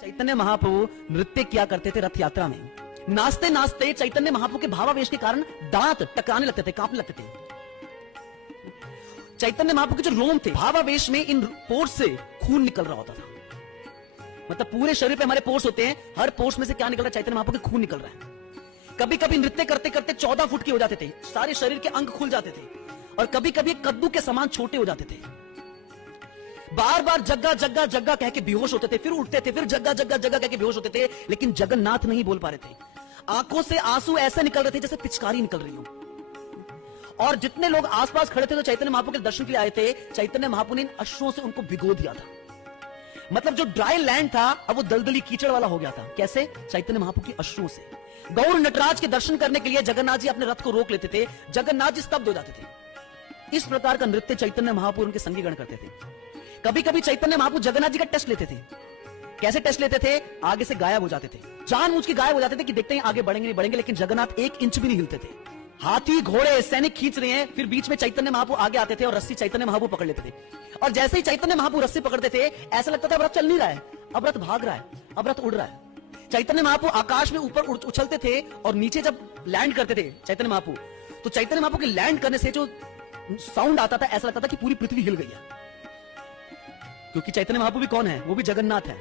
चैतन्य महाप्रभु नृत्य किया करते थे रथ यात्रा में। नाचते नाचते चैतन्य महाप्रभु के भावावेश के कारण दांत टकराने लगते थे, कांपने लगते थे। चैतन्य महाप्रभु के जो रोम थे, भावावेश में इन पोर्स से खून निकल रहा होता था। मतलब पूरे शरीर पे हमारे पोर्स होते हैं, हर पोर्स में से क्या निकल रहा है? चैतन्य महाप्रभु के खून निकल रहा है। कभी कभी नृत्य करते करते 14 फुट के हो जाते थे, सारे शरीर के अंग खुल जाते थे, और कभी कभी कद्दू के समान छोटे हो जाते थे। बार बार जग्गा जग्गा जग्गा कह के बेहोश होते थे, फिर उठते थे, फिर जग्गा जग्गा जग्गा कह के बेहोश होते थे, लेकिन जगन्नाथ नहीं बोल पा रहे थे। आंखों से आंसू ऐसे निकल रहे थे जैसे पिचकारी निकल रही हो। और जितने लोग आसपास खड़े थे तो चैतन्य महाप्रभु के दर्शन के लिए आए थे, चैतन्य महाप्रभु ने इन अश्रुओं से उनको भिगो दिया था। मतलब जो ड्राई लैंड था अब वो दलदली कीचड़ वाला हो गया था। कैसे? चैतन्य महाप्रभु की अश्रुओं से। गौर नटराज के दर्शन करने के लिए जगन्नाथ जी अपने रथ को रोक लेते थे, जगन्नाथ जी स्तब्ध हो जाते थे। इस प्रकार का नृत्य चैतन्य महाप्रभु उनके संगीगण करते थे। कभी कभी चैतन्य महाप्रभु जगन्नाथ जी का टेस्ट लेते थे। कैसे टेस्ट लेते थे? आगे से गायब हो जाते थे, जानबूझ के गायब हो जाते थे कि देखते हैं आगे बढ़ेंगे नहीं बढ़ेंगे, लेकिन जगन्नाथ 1 इंच भी नहीं हिलते थे। हाथी घोड़े सैनिक खींच रहे हैं, फिर बीच में चैतन्य महाप्रभु आगे आते थे और रस्सी चैतन्य महाप्रभु पकड़ लेते थे। और जैसे ही चैतन्य महाप्रभु रस्सी पकड़ते थे, ऐसा लगता था अब रथ चल नहीं रहा है, अब रथ भाग रहा है, अब रथ उड़ रहा है। चैतन्य महाप्रभु आकाश में ऊपर उछलते थे और नीचे जब लैंड करते थे चैतन्य महाप्रभु, तो चैतन्य महाप्रभु के लैंड करने से जो साउंड आता था, ऐसा लगता था कि पूरी पृथ्वी हिल गई है। क्योंकि चैतन्य महाप्रभु भी कौन है? वो भी जगन्नाथ है।